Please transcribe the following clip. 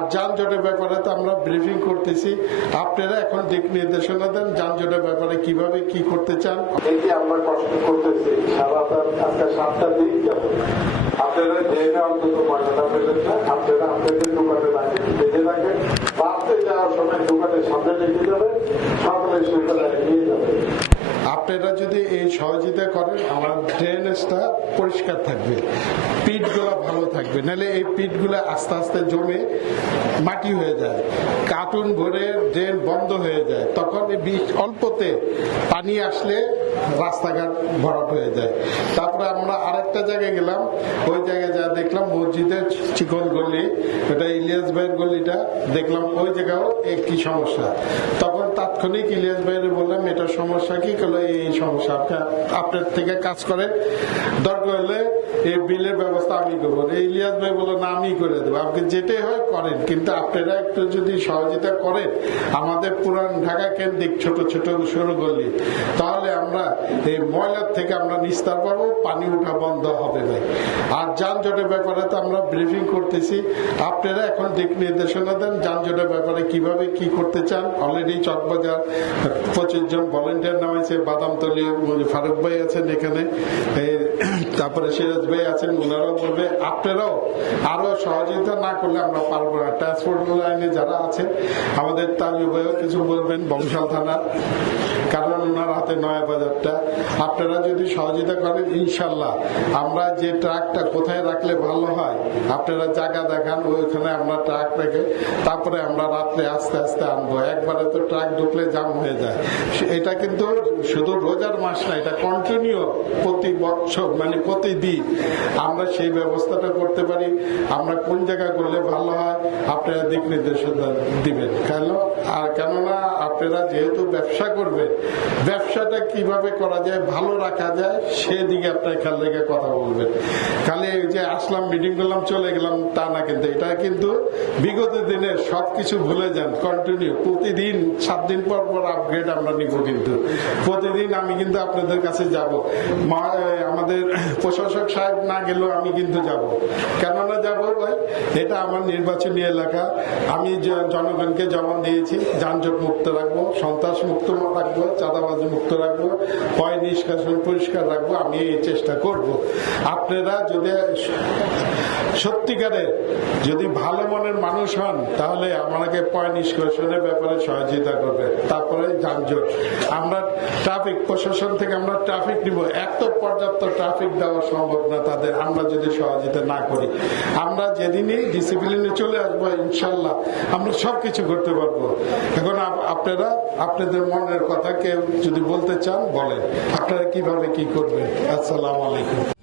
আর যানজটের ব্যাপারে তো আমরা ব্রিফিং করতেছি, আপনারা এখন দিক নির্দেশনা দেন যানজটের ব্যাপারে কিভাবে কি করতে চান। এই যে আমরা কষ্ট করতেছি আজকে 7টা দিন যাবো, আপনারা যেটা অন্তত ময়দাটা পেলেন না, আপনারা আপনাদের দোকানে দেখে রাখেন, বাসে যাওয়ার সময় দোকানের সামনে রেখে যাবেন, সকালে সেখানে নিয়ে যাবেন। আপনারা যদি এই সহযোগিতা করেন আমার ড্রেনেজটা পরিষ্কার থাকবে, পিটগুলো ভালো থাকবে, নাহলে এই পিটগুলো আস্তে আস্তে জমে মাটি হয়ে যায়, কার্টুন ভরে ড্রেন বন্ধ হয়ে যায়, তখন অল্পতে পানি আসলে রাস্তাঘাট ভরাট হয়ে যায়। তারপরে আমরা আরেকটা জায়গায় গেলাম, ওই জায়গায় যা দেখলাম মসজিদের চিকন গলি, ওটা ইলিয়াস ভাইয়ের গলিটা দেখলাম, ওই জায়গাও একই সমস্যা। তখন তাৎক্ষণিক ইলিয়াস ভাইয়ের বললাম এটা সমস্যা কি, এই সমস্যা আপনার থেকে কাজ করে, দরকার হলে এই বিলের ব্যবস্থা আমি করবো। ইলিয়াস ভাই বললো না আমি করে দেবো, আপনি যেটাই হয় করেন, কিন্তু আপনারা একটু যদি সহযোগিতা করেন আমাদের পুরান ঢাকা কেন্দ্রিক ছোট ছোট সরু গলি, তাহলে আমরা এই ময়লার থেকে আমরা নিস্তার পাবো, পানি উঠা বন্ধ হবে ভাই। আর যানজটের ব্যাপারে তো আমরা ব্রিফিং করতেছি, আপনারা এখন দিক নির্দেশনা দেন যানজটের ব্যাপারে কিভাবে কি করতে চান। অলরেডি চকবাজার 25 জন ভলেন্টিয়ার নামাইছে, বাদামতলী ফারুক ভাই আছেন এখানে, তারপরে সিরাজ ভাই আছেন, ওনারাও বলবে। আপনারাও আরো সহযোগিতা না করলে আমরা পারবো না। ট্রান্সপোর্ট লাইনে যারা আছে আমাদের তাজু ভাইও কিছু বলবেন, বংশাল থানা, কারণ ওনার হাতে নয়া বাজারটা। আপনারা যদি সহযোগিতা করেন ইনশাল্লাহ আমরা যে ট্রাকটা কোথায় রাখলে ভালো হয় আপনারা জায়গা দেখান, ওইখানে আমরা ট্রাক রেখে তারপরে আমরা রাত্রে আস্তে আস্তে আনবো। একবারে তো ট্রাক ঢুকলে জাম হয়ে যায়। এটা কিন্তু শুধু রোজার মাস না, এটা কন্টিনিউ প্রতি বছর, মানে প্রতিদিন আমরা সেই ব্যবস্থাটা করতে পারি। আমরা কোন জায়গায় করলে ভালো হয় আপনারা দিক নির্দেশনা দিবেন। কেননা আপনারা যেহেতু ব্যবসা করবেন, ব্যবসাটা কিভাবে করা যায়, ভালো রাখা যায়, সেদিকে আপনার খেয়াল রেখে কথা বলবেন। খালি যে আসলাম মিটিং করলাম চলে গেলাম তা না, কিন্তু এটা কিন্তু বিগত দিনের সবকিছু ভুলে যান। কন্টিনিউ প্রতিদিন 7 দিন পর পর আপগ্রেড আমরা নিব, কিন্তু প্রতিদিন আমি কিন্তু আপনাদের কাছে যাব। আমাদের প্রশাসক সাহেব না গেলেও আমি কিন্তু যাব। কেননা যাব ভাই, এটা আমার নির্বাচনী এলাকা, আমি জনগণকে জবান দিয়েছি যানজট মুক্ত রাখবো, সন্ত্রাস মুক্ত রাখবো, চাঁদাবাজি মুক্ত রাখবো, পয় নিষ্কাশন পরিষ্কার রাখবো, আমি এই চেষ্টা করব। আপনারা যদি সত্যিকারে যদি ভালো মনের মানুষ হন তাহলে আমাকে পয় নিষ্কাশনের ব্যাপারে সহযোগিতা করবে। তারপরে যানজট, আমরা ট্রাফিক প্রশাসন থেকে আমরা ট্রাফিক নিব, এত পর্যাপ্ত ট্রাফিক দেওয়া সম্ভব না তাদের, আমরা যদি সহযোগিতা না করি। আমরা যেদিনই ডিসিপ্লিনে চলে আসবো ইনশাল্লাহ আমরা সবকিছু করতে পারবো। এখন আপনারা আপনাদের মনের কথা কেউ যদি বলতে চান বলেন, আপনারা কিভাবে কি করবেন। আসসালামু আলাইকুম।